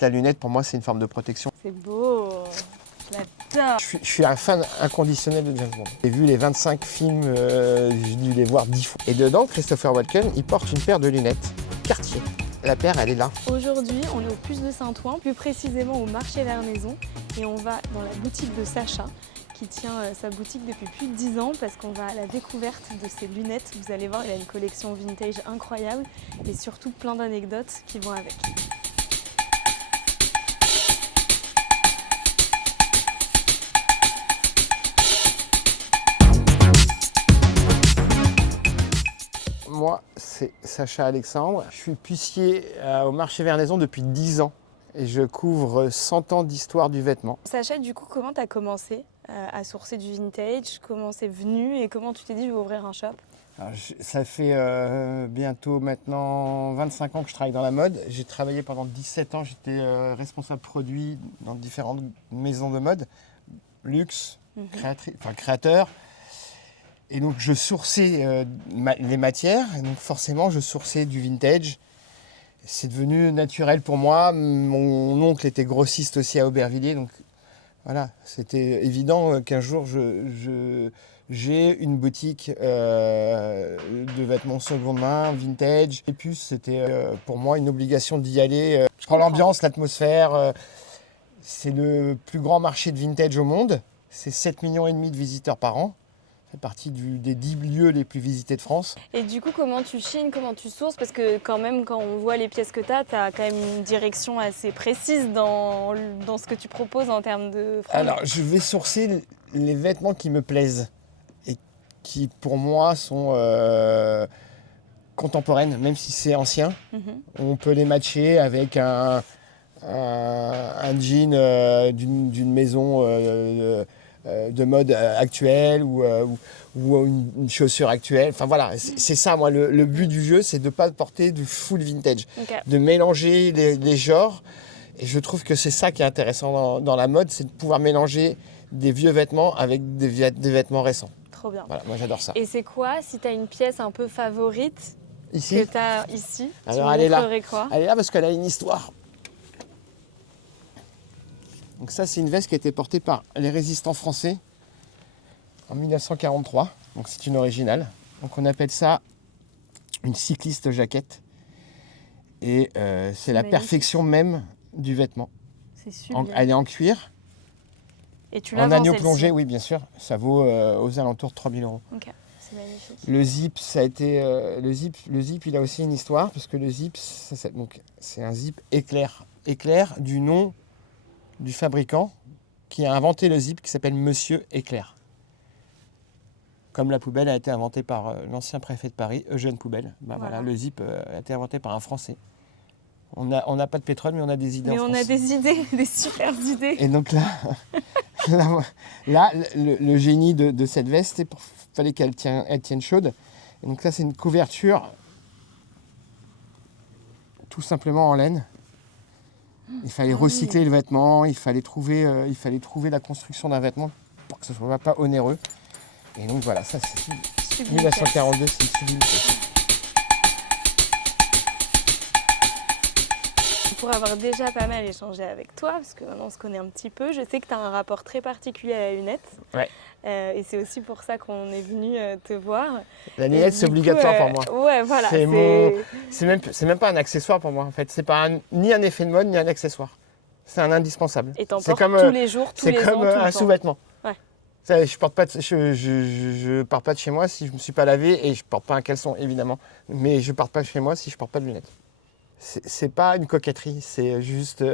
La lunette, pour moi, c'est une forme de protection. C'est beau, j'adore. Je suis un fan inconditionnel de James Bond. J'ai vu les 25 films, j'ai dû les voir 10 fois. Et dedans, Christopher Walken, il porte une paire de lunettes Cartier. La paire, elle est là. Aujourd'hui, on est au Puce de Saint-Ouen, plus précisément au marché Vernaison. Et on va dans la boutique de Sacha, qui tient sa boutique depuis plus de 10 ans, parce qu'on va à la découverte de ses lunettes. Vous allez voir, il a une collection vintage incroyable et surtout plein d'anecdotes qui vont avec. Moi, c'est Sacha Alexandre. Je suis puissier au marché Vernaison depuis 10 ans et je couvre 100 ans d'histoire du vêtement. Sacha, du coup, comment tu as commencé à sourcer du vintage? Comment c'est venu et comment tu t'es dit je vais ouvrir un shop? Alors, ça fait bientôt maintenant 25 ans que je travaille dans la mode. J'ai travaillé pendant 17 ans, j'étais responsable produit dans différentes maisons de mode, luxe, créateur. Et donc je sourçais les matières, et donc forcément je sourçais du vintage. C'est devenu naturel pour moi. Mon oncle était grossiste aussi à Aubervilliers, donc voilà, c'était évident qu'un jour j'ai une boutique de vêtements seconde main, vintage. Et puis c'était pour moi une obligation d'y aller. Pour l'ambiance, l'atmosphère, c'est le plus grand marché de vintage au monde. C'est 7,5 millions de visiteurs par an. Ça fait partie des 10 lieux les plus visités de France. Et du coup, comment tu chines, comment tu sources? Parce que quand même, quand on voit les pièces que tu as quand même une direction assez précise dans ce que tu proposes en termes de fringues. Alors, je vais sourcer les vêtements qui me plaisent et qui, pour moi, sont contemporaines, même si c'est ancien. On peut les matcher avec un jean d'une maison de mode actuelle ou une chaussure actuelle. Enfin voilà, c'est ça, moi, le but du jeu, c'est de ne pas porter du full vintage, de mélanger les genres. Et je trouve que c'est ça qui est intéressant dans la mode, c'est de pouvoir mélanger des vieux vêtements avec des vêtements récents. Trop bien. Voilà, moi j'adore ça. Et c'est quoi, si tu as une pièce un peu favorite Ici, que tu as ici, alors, tu elle est là. montrerais quoi? Elle est là parce qu'elle a une histoire. Donc ça, c'est une veste qui a été portée par les résistants français en 1943. Donc c'est une originale. Donc on appelle ça une cycliste jaquette. Et c'est la perfection même du vêtement. C'est super. Elle est en cuir. Et tu l'as en vends, agneau celle-ci? plongé, oui, bien sûr. Ça vaut aux alentours de 3 000 €. Ok, c'est magnifique. Le zip, ça a été le zip, il a aussi une histoire parce que le zip, c'est un zip éclair. Éclair du nom du fabricant qui a inventé le zip, qui s'appelle Monsieur Éclair. Comme la poubelle a été inventée par l'ancien préfet de Paris, Eugène Poubelle. Voilà, le zip a été inventé par un Français. On n'a pas de pétrole, mais on a des idées en France. Mais on a des idées, des super idées. Et donc là, le génie de cette veste, il fallait qu'elle tienne chaude. Et donc là, c'est une couverture tout simplement en laine. Il fallait recycler le vêtement, il fallait trouver la construction d'un vêtement pour que ce ne soit pas onéreux. Et donc voilà, ça c'est 1942, c'est une sublime pièce. Pour avoir déjà pas mal échangé avec toi, parce que maintenant on se connaît un petit peu, je sais que tu as un rapport très particulier à la lunette. Ouais. Et c'est aussi pour ça qu'on est venu te voir. La lunette, c'est obligatoire pour moi. Ouais, voilà. C'est même pas un accessoire pour moi en fait. C'est pas ni un effet de mode ni un accessoire. C'est un indispensable. Et t'en portes tous les jours, tous les ans, C'est comme un sous-vêtement. Ouais. Je pars pas de chez moi si je me suis pas lavé et je porte pas un caleçon évidemment. Mais je pars pas de chez moi si je porte pas de lunettes. C'est pas une coquetterie, c'est juste.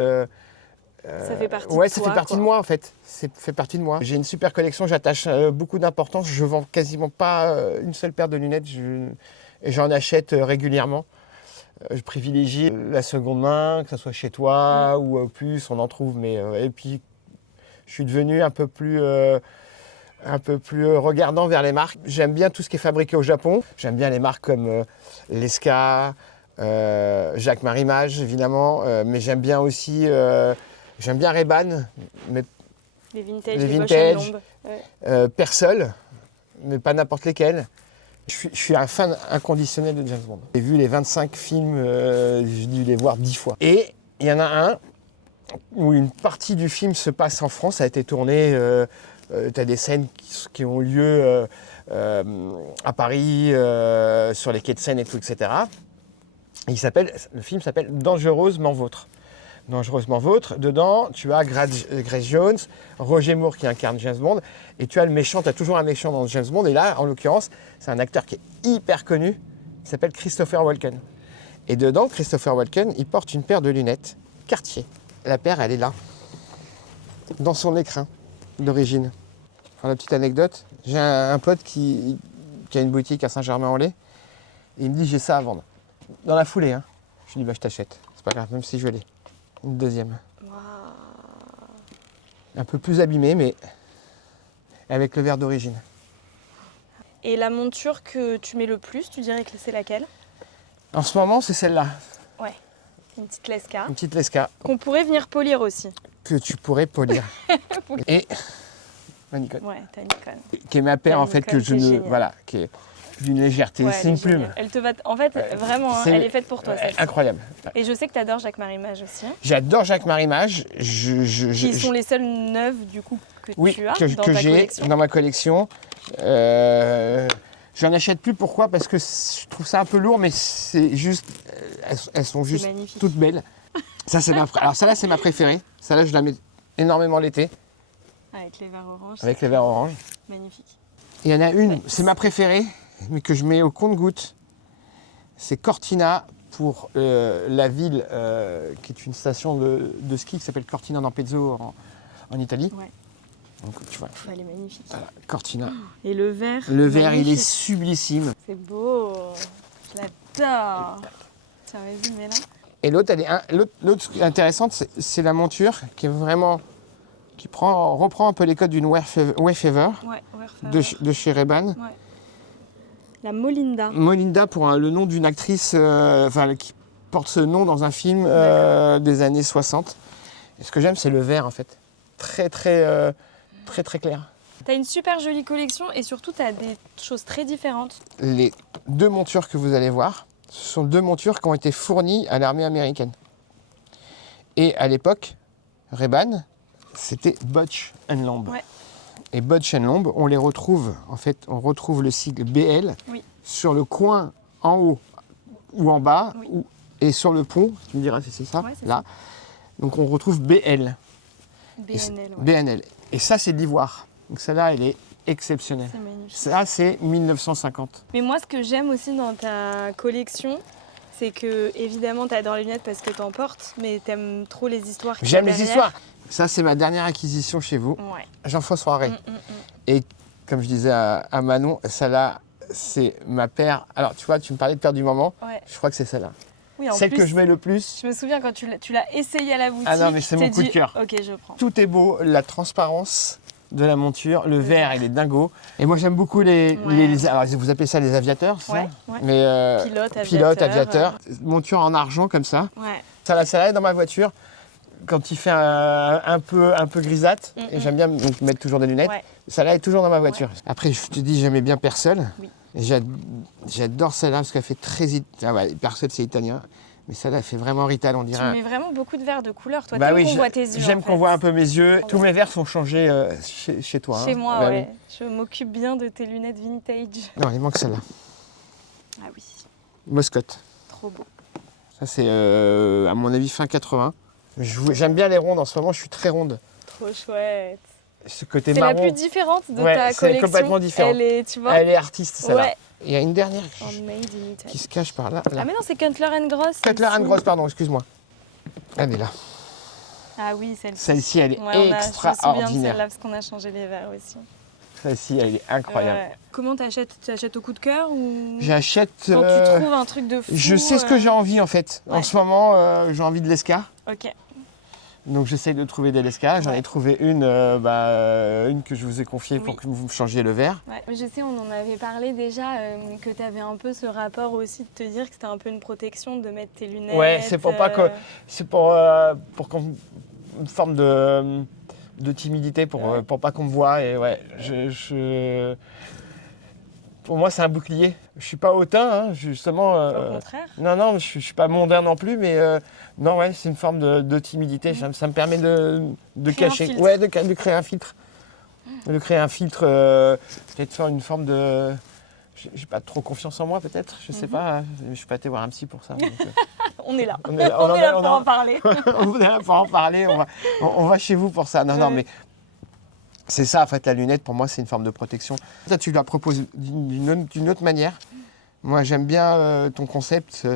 Ça fait partie de toi. Ouais, ça fait partie de moi en fait. Ça fait partie de moi. J'ai une super collection, j'attache beaucoup d'importance. Je vends quasiment pas une seule paire de lunettes. J'en achète régulièrement. Je privilégie la seconde main, que ce soit chez toi ou au Puce, on en trouve. Et puis, je suis devenu un peu plus regardant vers les marques. J'aime bien tout ce qui est fabriqué au Japon. J'aime bien les marques comme Lesca, Jacques-Marie Mage, évidemment. Mais j'aime bien aussi... j'aime bien Ray-Ban, mais les vintage, les vintage, Persol, mais pas n'importe lesquels. Je suis un fan inconditionnel de James Bond. J'ai vu les 25 films, j'ai dû les voir 10 fois. Et il y en a un où une partie du film se passe en France, ça a été tourné, tu as des scènes qui ont lieu à Paris, sur les quais de Seine et tout, etc. Le film s'appelle Dangereusement Vôtre. Dangereusement Vôtre. Dedans, tu as Grace Jones, Roger Moore qui incarne James Bond, et tu as le méchant, tu as toujours un méchant dans James Bond, et là, en l'occurrence, c'est un acteur qui est hyper connu, qui s'appelle Christopher Walken. Et dedans, Christopher Walken, il porte une paire de lunettes Cartier. La paire, elle est là, dans son écrin d'origine. Enfin, la petite anecdote, j'ai un pote qui a une boutique à Saint-Germain-en-Laye, et il me dit, j'ai ça à vendre. Dans la foulée, hein. Je lui dis, bah, je t'achète. C'est pas grave, même si je l'ai. Une deuxième. Wow. Un peu plus abîmée, mais avec le verre d'origine. Et la monture que tu mets le plus, tu dirais que c'est laquelle? En ce moment, c'est celle-là. Ouais, une petite Lesca. Une petite Lesca Qu'on pourrait venir polir aussi. que tu pourrais polir. Et ma Nikon. Ouais, t'as Nikon. Qui est ma paire, Ta en fait, Nikon que je qui est ne. géniale. Voilà, qui est d'une légèreté. Ouais, C'est elle une est plume. géniale. Elle te va. En fait, vraiment, hein, c'est- elle est faite pour toi. celle-ci. Incroyable. Et je sais que t'adores Jacques Marimage aussi. J'adore Jacques Marimage. Qui sont les seules neuves, du coup, que Oui, tu as que dans ta j'ai collection. dans ma collection. J'en achète plus, pourquoi? Parce que je trouve ça un peu lourd, mais c'est juste. Elles sont juste magnifique. toutes belles. Ça, c'est Alors, celle-là, c'est ma préférée. Celle-là, je la mets énormément l'été, Avec les verres orange. avec les verres orange. Magnifique. Il y en a une, Ouais. c'est ma préférée, mais que je mets au compte-gouttes. C'est Cortina pour la ville, qui est une station de ski qui s'appelle Cortina d'Ampezzo en Italie. Ouais. Donc, tu vois, Elle est magnifique. voilà, Cortina. Et le verre. Le verre, il est magnifique. sublissime. C'est beau. Je l'adore. Tiens, vas-y, mets-la. Et l'autre, l'autre qui est intéressante, c'est la monture qui est vraiment, reprend un peu les codes d'une Wayfarer Ouais, Wearfare. de chez Ray-Ban. Ouais. La Molinda. Molinda pour le nom d'une actrice, qui porte ce nom dans un film des années 60. Et ce que j'aime, c'est le vert en fait, très très clair. T'as une super jolie collection et surtout t'as des choses très différentes. Les deux montures que vous allez voir, ce sont deux montures qui ont été fournies à l'armée américaine. Et à l'époque, Ray-Ban, c'était Butch & Lomb. Ouais. Et Butch & Lomb, on les retrouve, en fait, on retrouve le sigle BL Oui. sur le coin en haut ou en bas, Oui. et sur le pont, tu me diras si c'est ça, Ouais, c'est là. Donc on retrouve BL, BNL, ouais. BNL. Et ça, c'est de l'ivoire. Donc celle-là, elle est exceptionnelle. C'est magnifique. Ça, c'est 1950. Mais moi, ce que j'aime aussi dans ta collection, c'est que, évidemment, t'adores les lunettes parce que t'en portes, mais t'aimes trop les histoires qu'il y a J'aime les derrière. histoires. Ça, c'est ma dernière acquisition chez vous. Ouais. Jean-François Ray. Mm, mm, mm. Et comme je disais à Manon, celle-là, c'est ma paire. Alors, tu vois, tu me parlais de paire du moment. Ouais. Je crois que c'est celle-là. Oui, en Celle plus, que je mets le plus. je me souviens quand tu l'as essayé à la boutique. Ah non, mais c'est tu mon t'es coup de dit, cœur. Ok, je prends. Tout est beau, la transparence de la monture, le verre, verre. il est dingo. Et moi, j'aime beaucoup Ouais. alors, vous appelez ça les aviateurs, c'est Ouais, ça ouais. Mais Pilote, aviateur. Monture en argent comme ça. Ouais. Ça est dans ma voiture. Quand il fait un peu grisâtre, Mm, et j'aime bien mettre toujours des lunettes, Ouais. celle-là est toujours dans ma voiture. Après, je te dis, j'aimais bien Persol. Oui. Et j'adore celle-là parce qu'elle fait très... Persol, c'est italien. Mais celle-là, elle fait vraiment Rital, on Tu dirait. mets vraiment beaucoup de verres de couleur. Toi, Bah t'aimes oui, qu'on voit tes yeux. j'aime en qu'on fait. voit un peu mes yeux. Tous mes verres sont changés chez toi. Chez hein. moi, Bah ouais. Je m'occupe bien de tes lunettes vintage. oui. Non, il manque celle-là. Ah oui, Moscotte. trop beau. Ça, c'est à mon avis fin 80. J'aime bien les rondes. En ce moment, je suis très ronde. Trop chouette. Ce côté C'est la marron, plus différente de Ouais, ta c'est collection. complètement différent. Elle est, tu vois, elle est artiste, celle-là. ouais. Il y a une dernière En made in Italy. qui se cache par là. Ah mais non, c'est Cutler & Gross. Cutler celle-ci. Gross, pardon, excuse-moi. Elle est là. Ah oui, celle-ci. Celle-ci, elle est Ouais, je me souviens de extraordinaire. celle-là parce qu'on a changé les verres aussi. Celle-ci, elle est incroyable. Ouais. Comment t'achètes? Tu achètes au coup de cœur ou J'achète. quand tu trouves un truc de fou? Je sais ce que j'ai envie en fait. En ouais. ce moment, j'ai envie de l'Esca. Ok. Donc j'essaye de trouver des Lesca. J'en ai Ouais. trouvé une que je vous ai confiée pour Oui. que vous me changiez le verre. Ouais. Je sais, on en avait parlé déjà, que tu avais un peu ce rapport aussi de te dire que c'était un peu une protection de mettre tes lunettes. Ouais, c'est pour pas que. C'est pour qu'on. Une forme de, de timidité Ouais. pour pas qu'on me voie. Et ouais, pour moi, c'est un bouclier. Je suis pas hautain, hein, justement. Au contraire. Non, je suis pas mondain non plus, mais non, ouais, c'est une forme de timidité. Ça me permet de Créer un cacher, filtre. ouais, de créer un filtre. De créer un filtre, peut-être faire une forme de... J'ai pas trop confiance en moi, peut-être, je sais pas. Je suis pas été voir un psy pour ça. Donc, On est là. on est là, On est là pour en parler. on est là pour en parler, on va chez vous pour ça. Non, mais c'est ça, en fait, la lunette, pour moi, c'est une forme de protection. Ça, tu la proposes d'une autre manière. Moi, j'aime bien ton concept.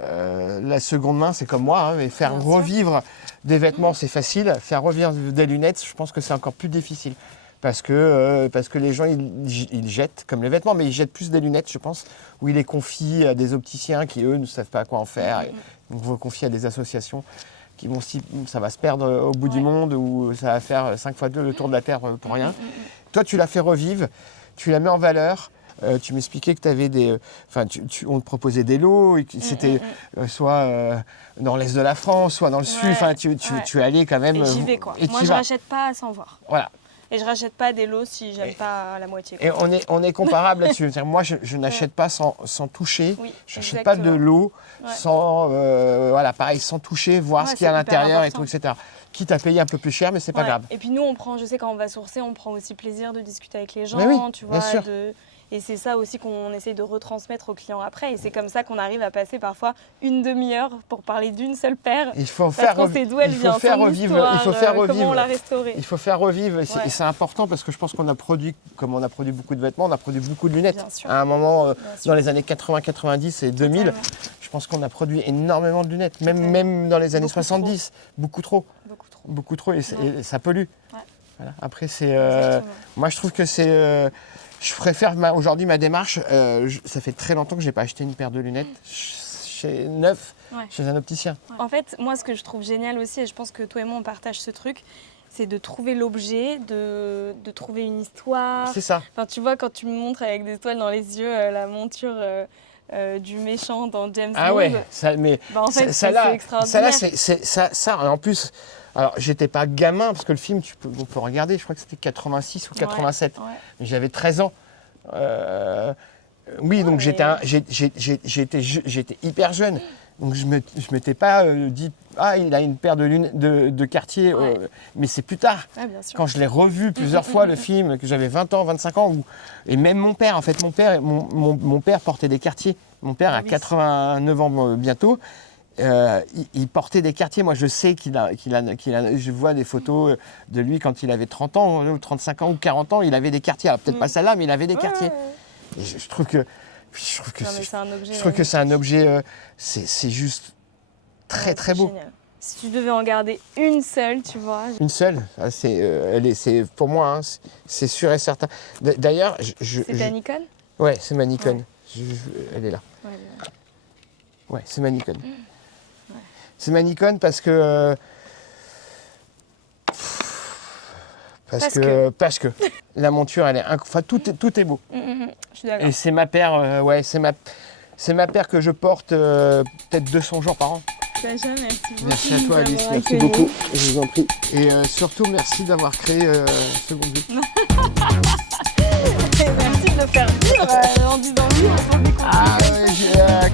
La seconde main, c'est comme moi, hein, mais faire Bien sûr. revivre des vêtements, c'est facile. Faire revivre des lunettes, je pense que c'est encore plus difficile. Parce que les gens, ils jettent, comme les vêtements, mais ils jettent plus des lunettes, je pense, où ils les confient à des opticiens qui, eux, ne savent pas quoi en faire. Et donc, vous confiez à des associations qui vont, si ça va se perdre au bout du monde, ou ça va faire 5 fois 2 le tour de la Terre pour rien. Toi, tu la fais revivre, tu la mets en valeur. Tu m'expliquais que tu avais des... Enfin, on te proposait des lots, et que c'était soit dans l'est de la France, soit dans le sud. Enfin, tu allais quand même... Et j'y vais, quoi. Et Moi, tu je vas. rachète pas sans voir. Voilà. Et je rachète pas des lots si j'aime pas la moitié, quoi. Et on est comparable là-dessus. C'est-à-dire, moi, je n'achète pas sans toucher. Oui, Je n'achète pas de exactement. lot Ouais. sans... voilà, pareil, sans toucher, voir Ouais, ce qu'il y a à c'est hyper l'intérieur et tout, important. etc. Quitte à payer un peu plus cher, mais c'est pas Ouais. grave. Et puis nous, on prend, je sais, quand on va sourcer, on prend aussi plaisir de discuter avec les gens, Mais oui, tu bien vois. sûr. Et c'est ça aussi qu'on essaye de retransmettre aux clients après. Et c'est comme ça qu'on arrive à passer parfois une demi-heure pour parler d'une seule paire. Il faut Parce faire qu'on sait d'où elle vient, son revivre. histoire, Il faut faire comment on revivre. l'a restaurée. Il faut faire revivre, et Ouais. c'est important parce que je pense qu'on a produit, comme on a produit beaucoup de vêtements, on a produit beaucoup de lunettes. Bien sûr. À un moment, sûr. dans les années 80, 90 et 2000, Totalement. je pense qu'on a produit énormément de lunettes, Totalement. même dans les années Beaucoup 70, beaucoup trop, Beaucoup trop. et Ouais. ça pollue. Ouais. Voilà. Après, c'est, Exactement. moi je trouve que c'est, je préfère aujourd'hui ma démarche. Ça fait très longtemps que j'ai pas acheté une paire de lunettes neuf Ouais. chez un opticien. En fait, moi, ce que je trouve génial aussi, et je pense que toi et moi, on partage ce truc, c'est de trouver l'objet, de trouver une histoire. C'est ça. Enfin, tu vois, quand tu me montres avec des étoiles dans les yeux la monture du méchant dans James Ah Bond, ouais, ça, mais bah, en fait, ça c'est là, extraordinaire. ça, en plus, alors j'étais pas gamin, parce que le film, on peut regarder, je crois que c'était 86 ou 87, Ouais. mais j'avais 13 ans. Oui, donc mais- j'étais hyper jeune, donc je m'étais pas dit, ah, il a une paire de lunettes de quartier, Ouais. mais c'est plus tard. Ouais, bien sûr. Quand je l'ai revu plusieurs fois, le film, que j'avais 20 ans, 25 ans, et même mon père, en fait, mon père portait des quartiers. Mon père a Oui. 89 ans bientôt. Il portait des quartiers. Moi, je sais je vois des photos de lui quand il avait 30 ans, ou 35 ans, ou 40 ans, il avait des quartiers. Alors, peut-être pas celle-là, mais il avait des quartiers. Et je trouve que Non, mais c'est un objet. je trouve que c'est un objet, c'est juste très, Ouais, très c'est beau. génial. Si tu devais en garder une seule, tu vois. Une seule, c'est pour moi, hein, c'est sûr et certain. D'ailleurs, C'est ta Nikon. ouais, c'est ma Nikon. Ouais. Elle est là. Ouais, Ouais, c'est ma Nikon. C'est ma Nikon parce que parce que la monture, elle est enfin tout est beau. je suis d'accord. Et c'est ma paire, ouais, c'est ma paire que je porte peut-être 200 jours par an. Sacha, merci beaucoup. Merci à toi, de Alice. m'avoir Merci accueilli. beaucoup. Je vous en prie. Et surtout, merci d'avoir créé Seconde Vue. Et merci de le faire vivre en disant oui, on s'en est Ah, compris. ouais,